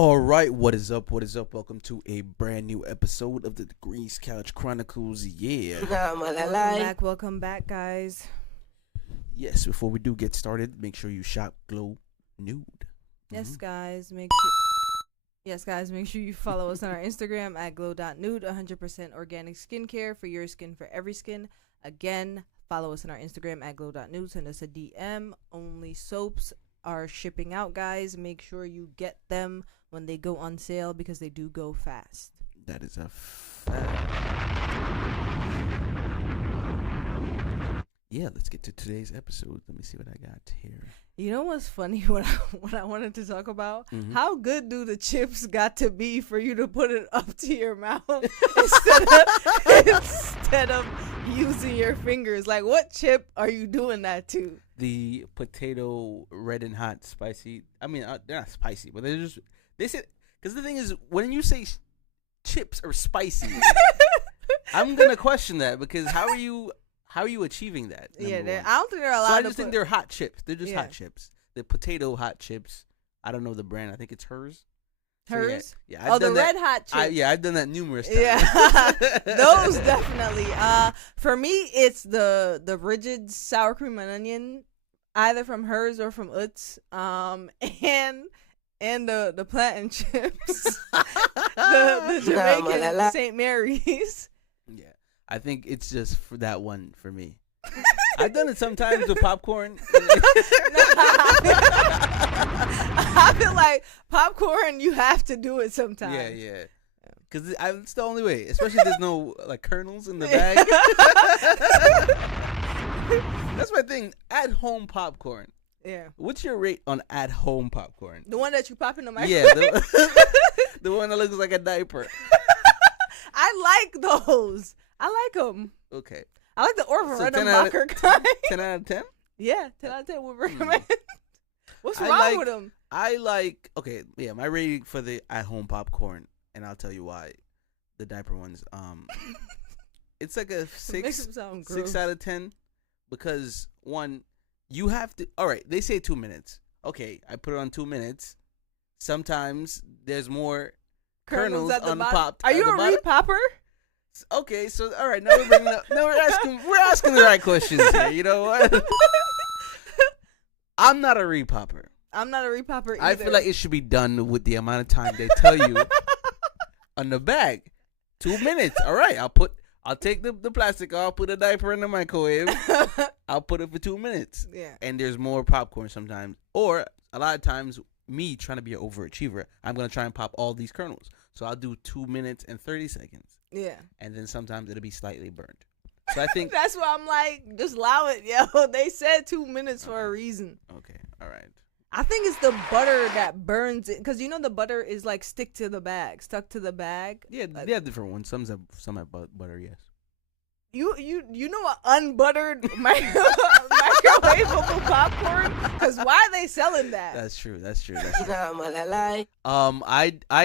All right, what is up? What is up? Welcome to a brand new episode of the Degrees Couch Chronicles. Yeah. Welcome back, guys. Yes, before we do get started, make sure you shop Glow Nude. Yes, guys, make sure you follow us on our Instagram at glow.nude, 100% organic skincare for your skin, for every skin. Again, follow us on our Instagram at glow.nude. Send us a DM. Only soaps are shipping out, guys. Make sure you get them when they go on sale because they do go fast. That is a fact. Yeah, let's get to today's episode. Let me see what I got here. You know what's funny? What I wanted to talk about? How good do the chips got to be for you to put it up to your mouth instead of using your fingers? Like, what chip are you doing that to? The potato red and hot spicy. I mean, they're not spicy, but they're just. They said, because the thing is, when you say chips are spicy, I'm gonna question that because how are you achieving that? Yeah, I don't think they're allowed. So I just think they're hot chips. They're just hot chips. The potato hot chips. I don't know the brand. I think it's hers. Hers? So yeah, the red hot chips. I've done that numerous times. Yeah, those definitely. For me, it's the rigid sour cream and onion, either from hers or from Utz. And the plantain chips, the Jamaican St. Mary's. Yeah, I think it's just for that one for me. I've done it sometimes with popcorn. I feel like popcorn, you have to do it sometimes. Yeah. Because it's the only way, especially if there's no like kernels in the bag. That's my thing. At home popcorn. Yeah. What's your rate on at home popcorn? The one that you pop in the microwave? Yeah, the one that looks like a diaper. I like those. I like them. Okay. I like the Orville Redenbacher kind. 10 out of 10? Yeah, 10 out of 10 would recommend. What's wrong with them? Okay, yeah, my rating for the at home popcorn, and I'll tell you why. The diaper ones, it's like a 6 out of 10 because one, you have to. All right, they say 2 minutes. Okay, I put it on 2 minutes. Sometimes there's more kernels unpopped. Are you a repopper? Okay, so all right, now we're bringing up. Now we're asking the right questions here. You know what? I'm not a repopper. I'm not a repopper either. I feel like it should be done with the amount of time they tell you on the bag. 2 minutes. All right, I'll take the plastic off, put a diaper in the microwave. I'll put it for 2 minutes. Yeah. And there's more popcorn sometimes. Or a lot of times, me trying to be an overachiever, I'm going to try and pop all these kernels. So I'll do 2 minutes and 30 seconds. Yeah. And then sometimes it'll be slightly burned. So I think. That's why I'm like, just allow it, yo. They said 2 minutes for a reason. Okay. All right. I think it's the butter that burns it, because you know the butter is like stuck to the bag. Yeah, like, they have different ones. Some have butter, yes. You know what unbuttered microwavable popcorn? Because why are they selling that? That's true. I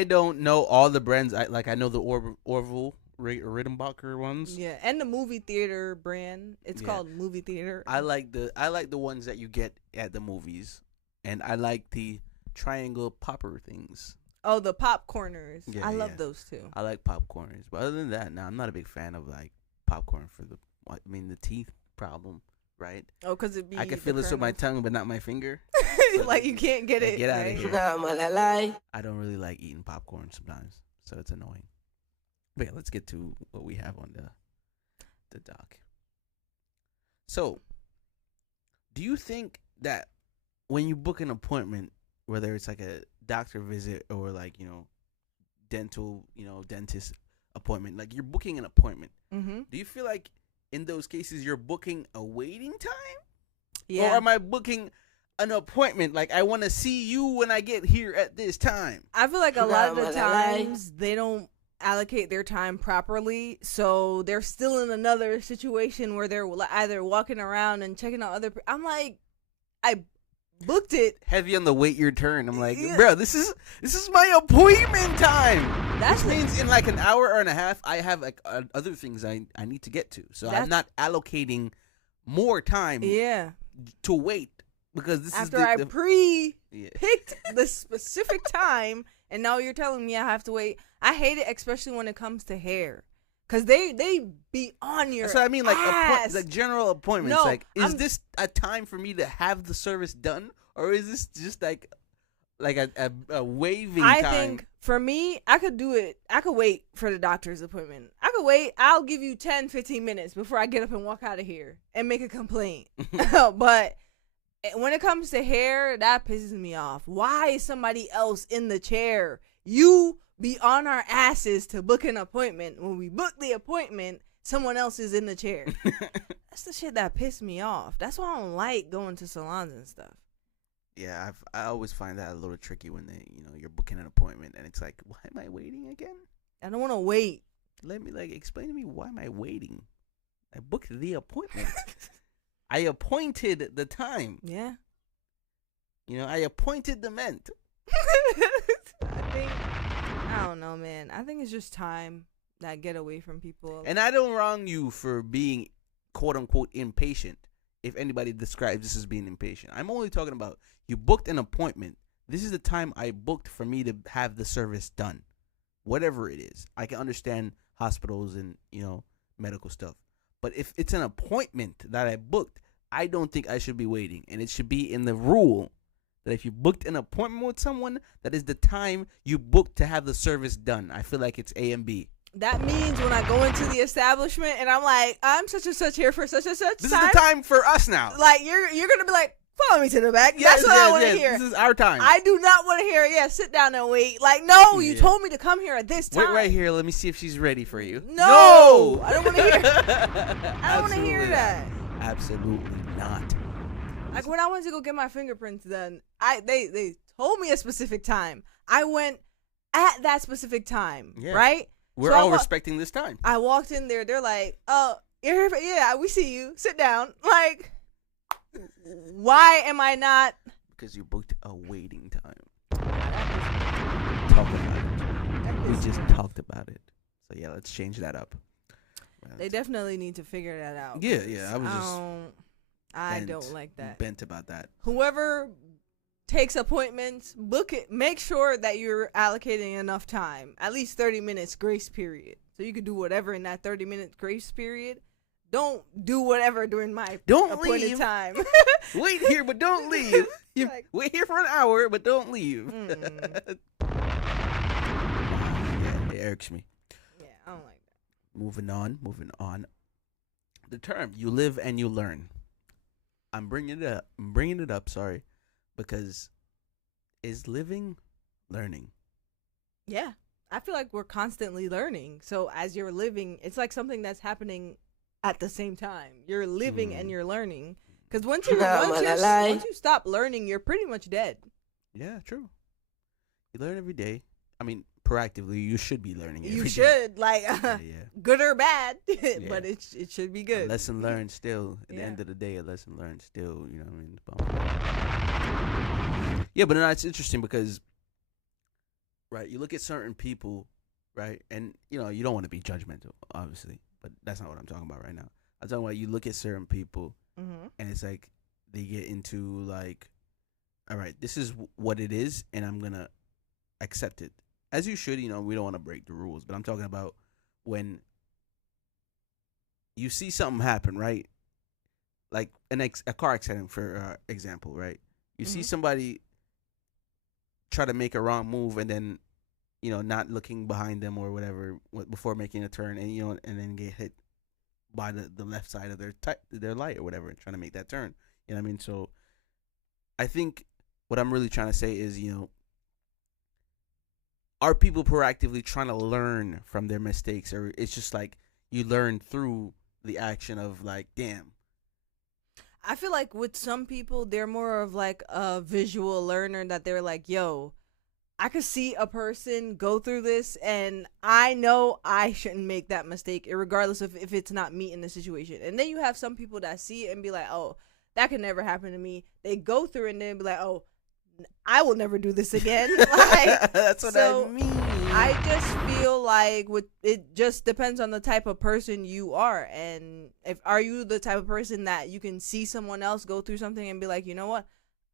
don't know all the brands. I know the Orville Redenbacher ones. Yeah, and the movie theater brand. It's called movie theater. I like the ones that you get at the movies. And I like the triangle popper things. Oh, the popcorners. Yeah, I love those too. I like popcorners. But other than that, I'm not a big fan of like popcorn for the teeth problem, right? Oh, because I can feel this with my tongue, but not my finger. Like you can't get it. Get out of here. I don't really like eating popcorn sometimes, so it's annoying. But yeah, let's get to what we have on the doc. So, do you think that when you book an appointment, whether it's like a doctor visit or like, dental, dentist appointment, like you're booking an appointment, do you feel like in those cases you're booking a waiting time? Yeah. Or am I booking an appointment? Like, I want to see you when I get here at this time. I feel like a lot of the times they don't allocate their time properly, so they're still in another situation where they're either walking around and checking out other. I'm like, I booked it. Heavy on the wait your turn. I'm like, bro, this is my appointment time. That means in like an hour and a half, I have like other things I need to get to. So I'm not allocating more time. To wait because this after I pre-picked the specific time and now you're telling me I have to wait. I hate it, especially when it comes to hair. Cause they be on your. That's what I mean, like ass. like general appointments. No, like, is this a time for me to have the service done, or is this just like a waving time? I think for me, I could do it. I could wait for the doctor's appointment. I could wait. I'll give you 10, 15 minutes before I get up and walk out of here and make a complaint. But when it comes to hair, that pisses me off. Why is somebody else in the chair? You be on our asses to book an appointment. When we book the appointment, someone else is in the chair. That's the shit that pissed me off. That's why I don't like going to salons and stuff. Yeah, I always find that a little tricky when you're booking an appointment and it's like, why am I waiting again? I don't want to wait. Let me explain to me, why am I waiting? I booked the appointment. I appointed the time. Yeah. I appointed the ment. I don't know, man. I think it's just time that get away from people. And I don't wrong you for being quote unquote impatient. If anybody describes this as being impatient, I'm only talking about you booked an appointment. This is the time I booked for me to have the service done, whatever it is. I can understand hospitals and medical stuff, but if it's an appointment that I booked, I don't think I should be waiting, and it should be in the rule that if you booked an appointment with someone, that is the time you booked to have the service done. I feel like it's A and B. That means when I go into the establishment and I'm like, I'm such and such here for such and such This time. is the time for us now. Like, you're gonna be like, follow me to the back. That's what I want to hear. This is our time. I do not want to hear, sit down and wait. Like, no, you told me to come here at this time. Wait right here. Let me see if she's ready for you. No! I don't want to hear I don't want to hear that. Absolutely not. Like, when I went to go get my fingerprints done, they told me a specific time. I went at that specific time, right? We're all respecting this time. I walked in there. They're like, "Oh, you're here for, yeah, we see you. Sit down." Like, why am I not? Because you booked a waiting time. Talk about it. We just talked about it. So yeah, let's change that up. They definitely need to figure that out. Yeah. I don't like that. Bent about that. Whoever takes appointments, book it. Make sure that you're allocating enough time, at least 30 minutes grace period, so you can do whatever in that 30-minute grace period. Don't do whatever during my appointed time. Wait here, but don't leave. Wait here for an hour, but don't leave. Yeah, it irks me. Yeah, I don't like that. Moving on. The term "you live and you learn." I'm bringing it up. Sorry, because is living learning? Yeah, I feel like we're constantly learning. So as you're living, it's like something that's happening at the same time. You're living and you're learning. Because once you stop learning, you're pretty much dead. Yeah, true. You learn every day. I mean, proactively, you should be learning every day. You should, like, good or bad, but it should be good. A lesson learned still. At the end of the day, a lesson learned still. You know what I mean? Yeah, but it's interesting because, right, you look at certain people, right, and, you don't want to be judgmental, obviously, but that's not what I'm talking about right now. I'm talking about you look at certain people, and it's like they get into, like, all right, this is what it is, and I'm going to accept it. As you should, we don't want to break the rules, but I'm talking about when you see something happen, right? Like a car accident, for example, right? You see somebody try to make a wrong move and then, not looking behind them or whatever before making a turn, and and then get hit by the left side of their light or whatever, and trying to make that turn. You know what I mean? So I think what I'm really trying to say is, are people proactively trying to learn from their mistakes, or it's just like you learn through the action of, like, damn. I feel like with some people, they're more of like a visual learner, that they're like, yo, I could see a person go through this and I know I shouldn't make that mistake, regardless of if it's not me in the situation. And then you have some people that see it and be like, oh, that could never happen to me. They go through it and then be like, oh, I will never do this again. Like, that's what I mean. I just feel like it just depends on the type of person you are, and are you the type of person that you can see someone else go through something and be like, you know what,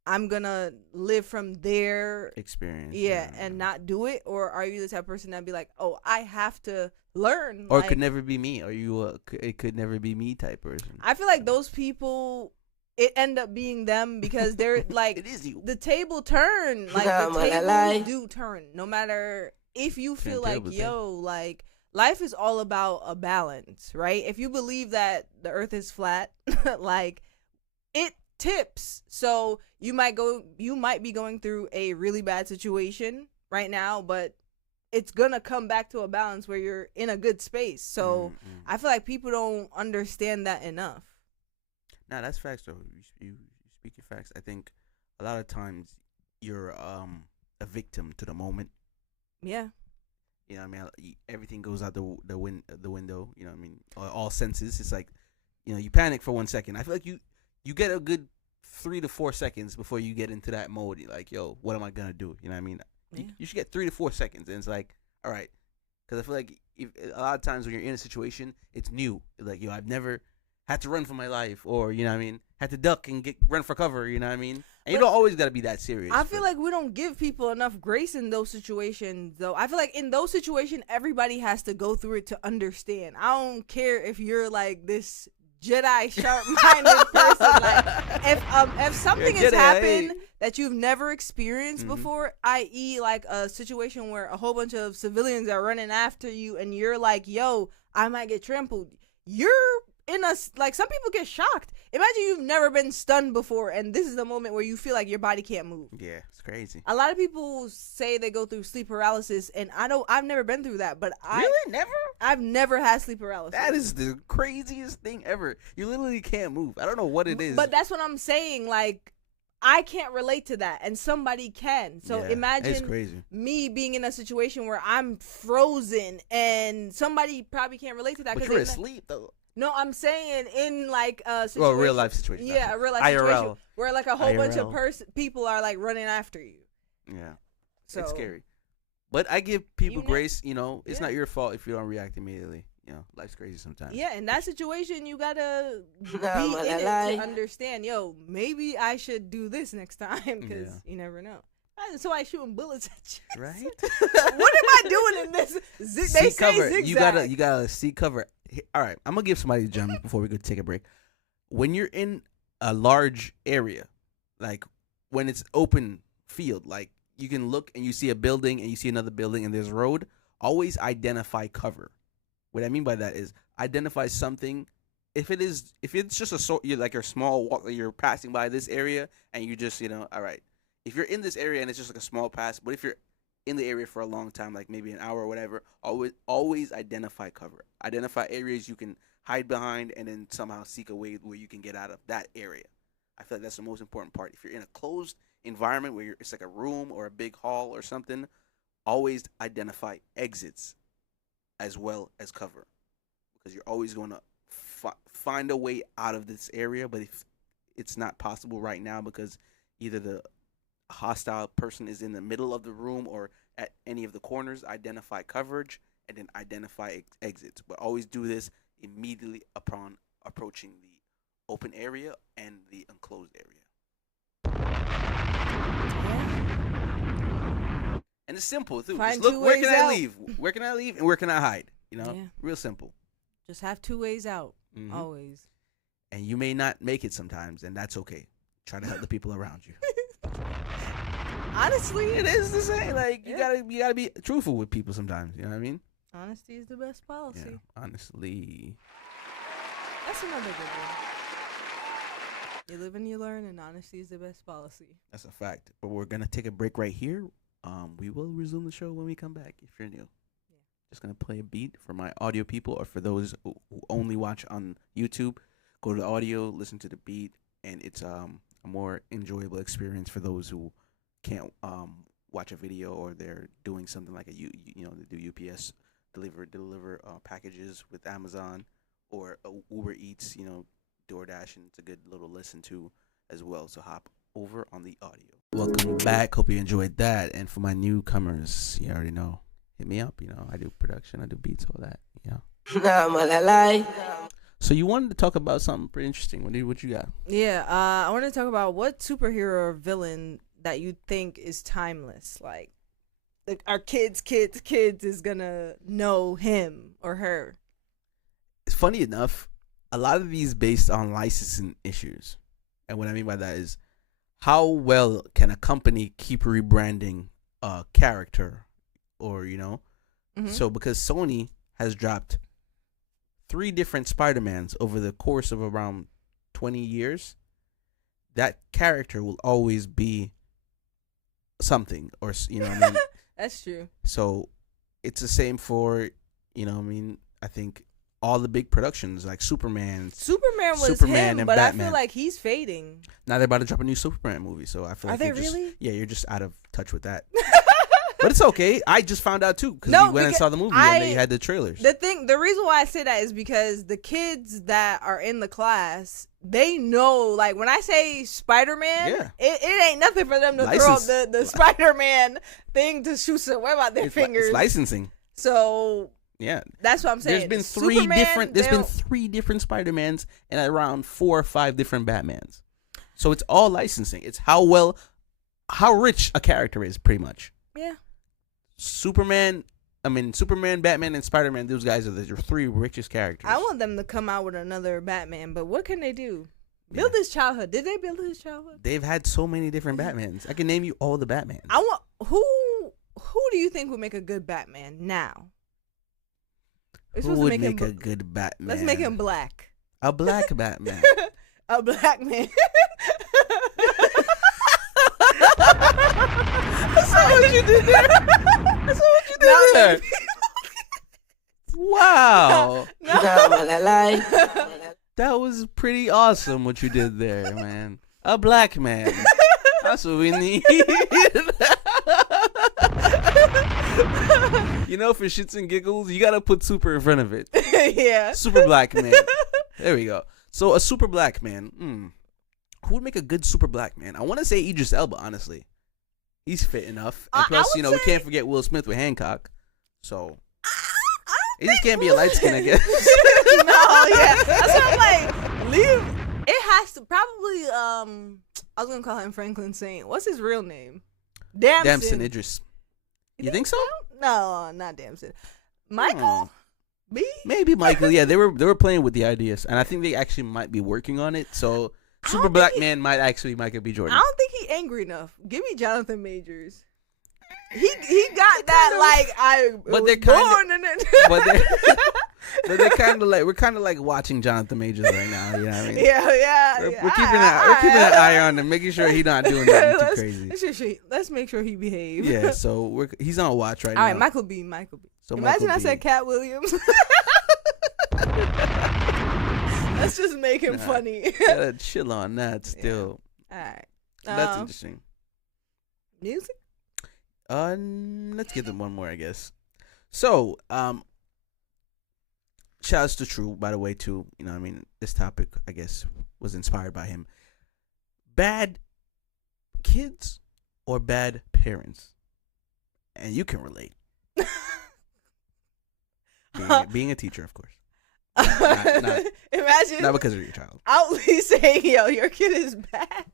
I'm gonna live from their experience. Yeah, and not do it? Or are you the type of person that be like, oh, I have to learn? Or it could never be me. Are you it could never be me type person? I feel like those people, it end up being them because they're like, it is you. The table turn. Like, the tables do turn. No matter if you feel like, yo, like, life is all about a balance, right? If you believe that the earth is flat, like, it tips. So you might be going through a really bad situation right now, but it's gonna come back to a balance where you're in a good space. So I feel like people don't understand that enough. Nah, that's facts though. You speak your facts. I think a lot of times you're a victim to the moment. Yeah. You know what I mean? Everything goes out the window. You know what I mean? All senses. It's like, you know, you panic for 1 second. I feel like you get a good 3 to 4 seconds before you get into that mode. You're like, yo, what am I gonna do? You know what I mean? Yeah. You should get 3 to 4 seconds, and it's like, all right, because I feel like a lot of times when you're in a situation, it's new. Like, yo, I've never had to run for my life, or you know what I mean, had to duck and run for cover. You know what I mean? And you don't always gotta be that serious. I feel like we don't give people enough grace in those situations, though. I feel like in those situations, everybody has to go through it to understand. I don't care if you're like this Jedi sharp-minded person. Like, if something has happened that you've never experienced before, i.e., like a situation where a whole bunch of civilians are running after you, and you're like, "Yo, I might get trampled." You're in a like. Some people get shocked. Imagine you've never been stunned before, and this is the moment where you feel like your body can't move. Yeah, it's crazy. A lot of people say they go through sleep paralysis, and I've never been through that, but I've never had sleep paralysis. That is the craziest thing ever. You literally can't move. I don't know what it is. But that's what I'm saying. Like, I can't relate to that, and somebody can. So imagine me being in a situation where I'm frozen, and somebody probably can't relate to that. But you're asleep, though. No, I'm saying in like a situation. Well, real life situation. Yeah, a real life situation where like a whole bunch of people are like running after you. Yeah, so it's scary. But I give people grace. You know, it's not your fault if you don't react immediately. You know, life's crazy sometimes. Yeah, in that situation, you gotta be in it to understand. Yo, maybe I should do this next time because you never know. So I shooting bullets at you. Right? What am I doing in this? They say cover. zigzag. You gotta seek cover. All right, I'm gonna give somebody a gem before we go take a break. When you're in a large area, like when it's open field, like you can look and you see a building and you see another building and there's a road, always identify cover. What I mean by that is identify something. If it's just you're like a small walk, you're passing by this area and you just, all right. If you're in this area and it's just like a small pass, but if you're in the area for a long time, like maybe an hour or whatever, always identify cover. Identify areas you can hide behind and then somehow seek a way where you can get out of that area. I feel like that's the most important part. If you're in a closed environment where it's like a room or a big hall or something, always identify exits as well as cover, because you're always going to find a way out of this area. But if it's not possible right now because either the hostile person is in the middle of the room or at any of the corners, identify coverage and then identify exits. But always do this immediately upon approaching the open area and the enclosed area. And it's simple too. Just look, where can I leave? Where can I leave and where can I hide? Real simple. Just have 2 ways out. Always. And you may not make it sometimes, and that's okay. Try to help the people around you. Honestly, it is the same. Like you gotta be truthful with people sometimes. You know what I mean? Honesty is the best policy. Yeah, honestly. That's another good one. You live and you learn, and honesty is the best policy. That's a fact. But we're gonna take a break right here. We will resume the show when we come back. If you're new, just gonna play a beat for my audio people, or for those who only watch on YouTube. Go to the audio, listen to the beat, and it's a more enjoyable experience for those who can't watch a video, or they're doing something like they do UPS deliver packages with Amazon or Uber Eats, DoorDash, and it's a good little listen to as well. So hop over on the audio. Welcome back. Hope you enjoyed that. And for my newcomers, you already know, hit me up. I do production, I do beats, all that. So you wanted to talk about something pretty interesting. What you got? Yeah, I want to talk about what superhero or villain that you think is timeless. Like our kids is gonna know him or her. It's funny enough, a lot of these based on licensing issues. And what I mean by that is how well can a company keep rebranding a character or, So because Sony has dropped 3 different Spider-Mans over the course of around 20 years, that character will always be something or, That's true. So it's the same for, I think all the big productions like Superman was him, and but Batman. I feel like he's fading. Now they're about to drop a new Superman movie, so I feel like Are they really? Yeah, you're just out of touch with that. But it's okay. I just found out too because we went and saw the movie and they had the trailers. The reason why I say that is because the kids that are in the class, they know. Like when I say Spider-Man, it ain't nothing for them to throw up the Spider-Man thing to shoot some web out their fingers. It's licensing. So yeah, that's what I'm saying. There's been three different Spider-Mans and around 4 or 5 different Batmans. So it's all licensing. It's how rich a character is, pretty much. Yeah. Superman, Batman, and Spider-Man, those guys are the 3 richest characters. I want them to come out with another Batman, but what can they do? Build his childhood. Did they build his childhood? They've had so many different Batmans. I can name you all the Batmans. Who do you think would make a good Batman now? Who would make a good Batman? Let's make him black. A black Batman. A black man. That's not what you did there. That's not what you did there. Wow. That was pretty awesome what you did there, man. A black man. That's what we need. For shits and giggles, you gotta put super in front of it. Yeah. Super black man. There we go. So a super black man. Who would make a good super black man? I want to say Idris Elba, honestly. He's fit enough. And plus, we can't forget Will Smith with Hancock. So it just can't be a light skin, I guess. No, yeah. That's what I'm like. Leave. It has to probably, I was going to call him Franklin Saint. What's his real name? Damson Idris. You think so? No, not Damson. Michael? B? Maybe Michael. Yeah, they were playing with the ideas. And I think they actually might be working on it. So super black man might actually Michael B. Jordan. I don't think he angry enough. Give me Jonathan Majors. He got that but they're kind of like we're kind of like watching Jonathan Majors right now. You know what I mean? Yeah. We're keeping an eye on him, making sure he's not doing nothing too crazy. Let's make sure he behaves. Yeah, so he's on watch right now. All right, Michael B. So imagine Michael I said Cat Williams. Let's just make him funny. Gotta chill on that still. Yeah. All right. That's interesting. Music? Let's give them one more, I guess. So, shouts to True, by the way, too. This topic, I guess, was inspired by him. Bad kids or bad parents? And you can relate. Being a teacher, of course. Imagine. Not because of your child. Outly saying, yo, your kid is bad.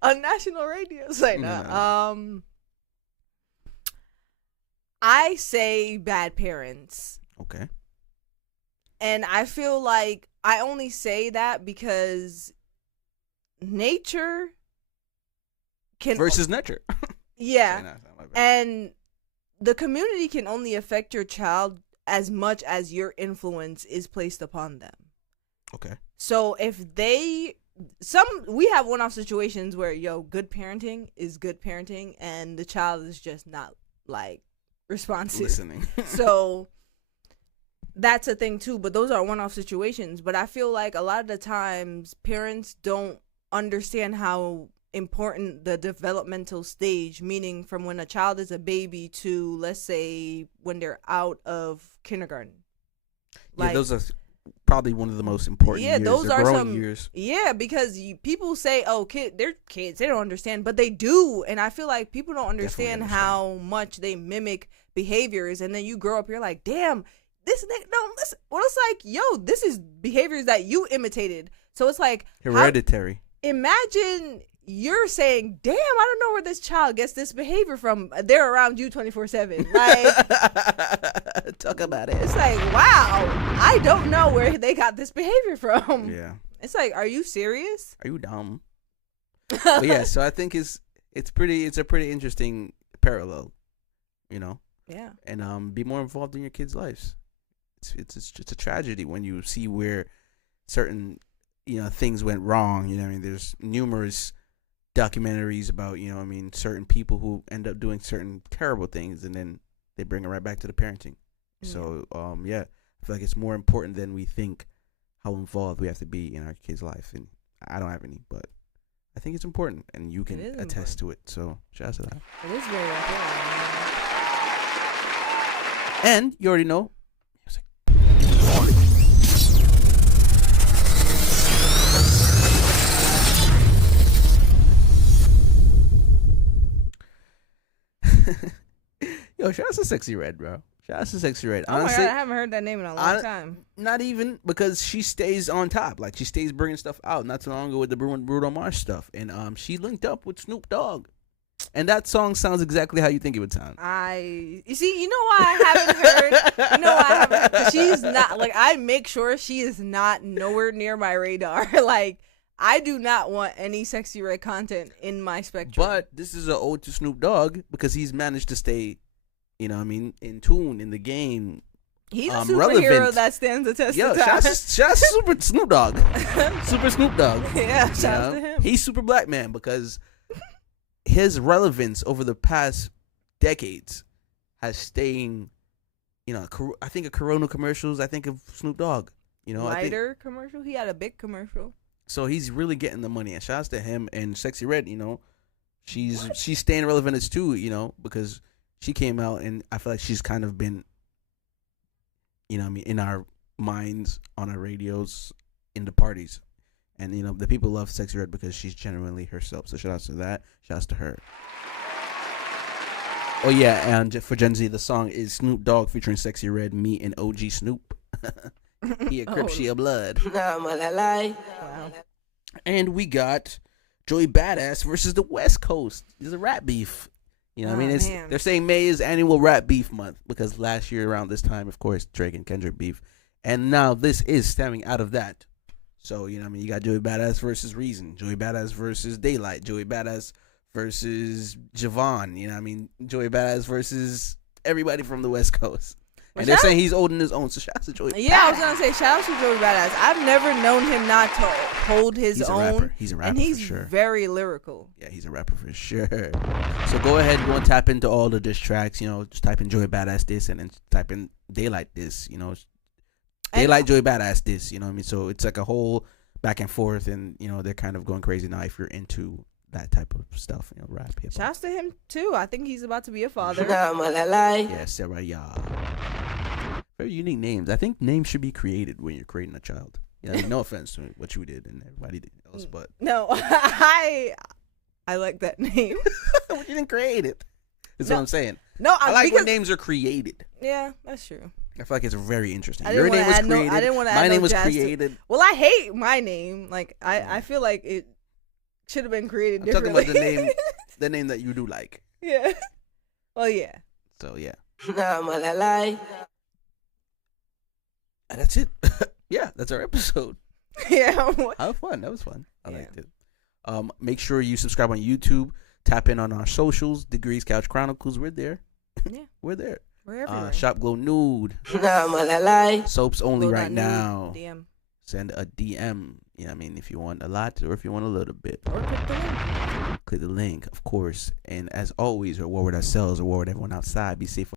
On national radio. It's like, I say bad parents. Okay. And I feel like I only say that because nature can versus nurture. Yeah. And the community can only affect your child as much as your influence is placed upon them. Okay. So if we have one-off situations where, good parenting is good parenting and the child is just not responsive. Listening. So that's a thing too, but those are one-off situations. But I feel like a lot of the times parents don't understand how important the developmental stage, meaning from when a child is a baby to, let's say, when they're out of kindergarten. Those are probably one of the most important years. Those are growing years. Yeah, because people say, they're kids, they don't understand, but they do. And I feel like people don't understand how much they mimic behaviors. And then you grow up, you're like, damn, this nigga don't listen. Well, it's like, yo, this is behaviors that you imitated. So it's like hereditary. Imagine you're saying, damn, I don't know where this child gets this behavior from. They're around you 24/7. Like, talk about it. It's like, wow, I don't know where they got this behavior from. Yeah. It's like, are you serious? Are you dumb? But yeah, so I think it's a pretty interesting parallel, you know. Yeah. And be more involved in your kids' lives. It's a tragedy when you see where certain things went wrong. You know what I mean? There's numerous documentaries about certain people who end up doing certain terrible things, and then they bring it right back to the parenting. Yeah. So yeah, I feel like it's more important than we think how involved we have to be in our kids' life. And I don't have any, but I think it's important, and you can attest to it. So shout out to that. It is very important. And you already know. Yo, shout out to Sexy Red, bro. Shout out to Sexy Red. Honestly, oh my God, I haven't heard that name in a long time. Not even, because she stays on top. Like, she stays bringing stuff out. Not too long ago with the Bruno Mars stuff. And she linked up with Snoop Dogg. And that song sounds exactly how you think it would sound. You see, you know why I haven't heard? You know why I haven't? 'Cause she's not, like, I make sure she is not nowhere near my radar. Like, I do not want any Sexy Red content in my spectrum. But this is an ode to Snoop Dogg, because he's managed to stay, in tune in the game. He's a superhero relevant. That stands the test of time. Shout out to Super Snoop Dogg. Super Snoop Dogg. Yeah, shout out to him. He's super black man, because his relevance over the past decades has stayed, I think of Corona commercials. I think of Snoop Dogg. Lighter commercial. He had a big commercial. So he's really getting the money. And shouts to him. And Sexy Red, she's staying relevant as too, because she came out, and I feel like she's kind of been, in our minds, on our radios, in the parties. And, the people love Sexy Red because she's genuinely herself. So shout out to that. Shout out to her. Oh, yeah. And for Gen Z, the song is Snoop Dogg featuring Sexy Red, me and OG Snoop. He a Crip, she a Blood. Wow. And we got Joey Badass versus the West Coast. There's a rap beef. They're saying May is annual rap beef month, because last year around this time, of course, Drake and Kendrick beef. And now this is stemming out of that. So, you got Joey Badass versus Reason, Joey Badass versus Daylight, Joey Badass versus Javon, Joey Badass versus everybody from the West Coast. And they're saying he's holding his own, so shout out to Joey Badass. Yeah, I was going to say, shout out to Joey Badass. I've never known him not to hold his own. He's a rapper, and he's for sure. Very lyrical. Yeah, he's a rapper for sure. So go ahead and go and tap into all the diss tracks, just type in Joey Badass this, and then type in Daylight this, Daylight Joey Badass this, So it's like a whole back and forth, and, they're kind of going crazy now if you're into that type of stuff, rap, hip hop. Shouts to him, too. I think he's about to be a father. Yeah, Sarah, yeah. Very unique names. I think names should be created when you're creating a child. No offense to what you did and everybody else, but no, I like that name. You didn't create it. That's what I'm saying. No, I like when names are created. Yeah, that's true. I feel like it's very interesting. Your name was created. I didn't want to add my name was created. Well, I hate my name. Like I feel like it should have been created differently. I'm talking about the name that you do like. Yeah. Well, yeah. So yeah. And that's it. Yeah, that's our episode. Yeah. How fun. That was fun. I liked it. Make sure you subscribe on YouTube. Tap in on our socials. Degrees Couch Chronicles. We're there. Yeah. We're there. We're everywhere. Shop Glow Nude. Soaps only Glow right now. DM. Send a DM. If you want a lot or if you want a little bit. Or click the link. Click the link, of course. And as always, reward ourselves, reward everyone outside. Be safe.